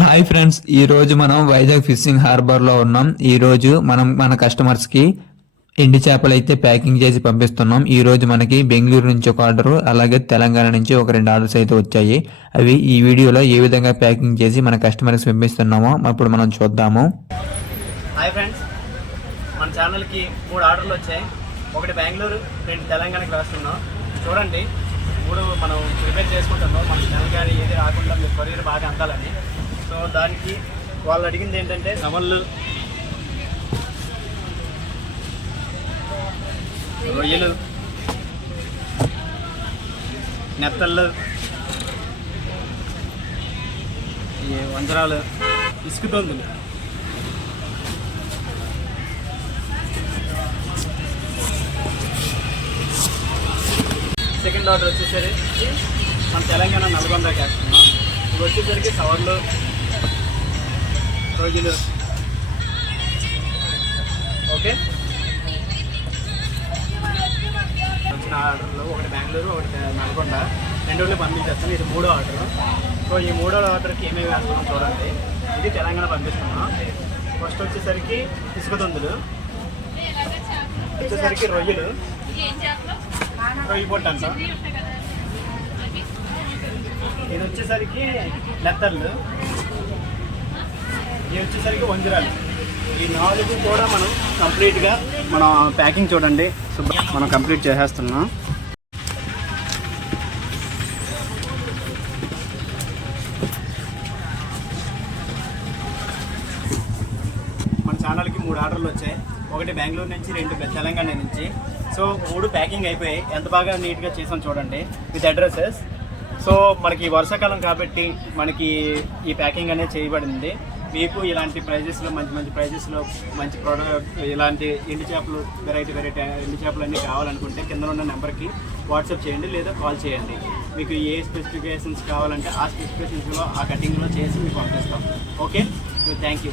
Hi friends ఈ రోజు మనం వైజాగ్ ఫిషింగ్ హార్బర్లో ఉన్నాం. ఈ రోజు మనం మన కస్టమర్స్కి ఎండి చేపలు అయితే ప్యాకింగ్ చేసి పంపిస్తున్నాం. ఈ రోజు మనకి బెంగళూరు నుంచి ఒక ఆర్డర్ అలాగే తెలంగాణ నుంచి ఒక రెండు ఆర్డర్స్ అయితే వచ్చాయి. అవి ఈ వీడియోలో ఏ విధంగా ప్యాకింగ్ చేసి మన కస్టమర్స్ పంపిస్తున్నామో అప్పుడు మనం చూద్దాము. హాయ్ ఫ్రెండ్స్ మన ఛానల్కి మూడు ఆర్డర్లు వచ్చాయి. ఒకటి బెంగళూరు రెండు తెలంగాణకి రాస్తున్నాం. చూడండి మూడు మనం ప్రిపేర్ చేసుకుంటున్నాం. మన తెలంగాణ ఏది రాకుండా మీ కొరియర్ బాగా అందాలని. దానికి వాళ్ళు అడిగింది ఏంటంటే నవళ్ళు రొయ్యలు. నెత్తళ్ళు. ఈ వంజరాలు. ఇసుకుతోందులు సెకండ్ ఆర్డర్ వచ్చేసరికి మన తెలంగాణ నల్గొండ వేస్తున్నాం ఇవి వచ్చేసరికి సవర్లు. రోజులు. ఓకే. వచ్చిన ఆర్డర్లో ఒకటి బెంగళూరు ఒకటి నల్గొండ. రెండు రోజులు పంపించేస్తాను. ఇది మూడో ఆర్డర్. సో ఈ మూడో ఆర్డర్కి ఏమేమి వేస్తున్నాం చూడండి ఇది తెలంగాణ పంపిస్తున్నాం. ఫస్ట్ వచ్చేసరికి ఇసుక దొందులు వచ్చేసరికి రొయ్యలు. రొయ్యి పొట్టు అంట ఇది వచ్చేసరికి లెత్తర్లు. ఇది వచ్చేసరికి వంజరాలు. ఈ నాలుగు కూడా మనం కంప్లీట్గా మనం ప్యాకింగ్ చూడండి. మనం కంప్లీట్ చేసేస్తున్నాం. మన ఛానల్కి మూడు ఆర్డర్లు వచ్చాయి. ఒకటి బెంగళూరు నుంచి రెండు తెలంగాణ నుంచి. సో మూడు ప్యాకింగ్ అయిపోయాయి ఎంత బాగా నీట్గా చేసాం చూడండి. విత్ అడ్రసెస్ సో మనకి వర్షాకాలం కాబట్టి మనకి ఈ ప్యాకింగ్ అనేది చేయబడింది. మీకు ఇలాంటి ప్రైజెస్లో మంచి మంచి ప్రైజెస్లో మంచి ప్రోడక్ట్ ఇలాంటి ఎండు చేపలు వెరైటీ వెరైటీ ఎండు చేపలు అన్నీ కావాలనుకుంటే కింద ఉన్న నెంబర్కి వాట్సాప్ చేయండి లేదా కాల్ చేయండి. మీకు ఏ స్పెసిఫికేషన్స్ కావాలంటే ఆ స్పెసిఫికేషన్స్లో ఆ కటింగ్లో చేసి మీకు పంపిస్తాం. Okay so thank you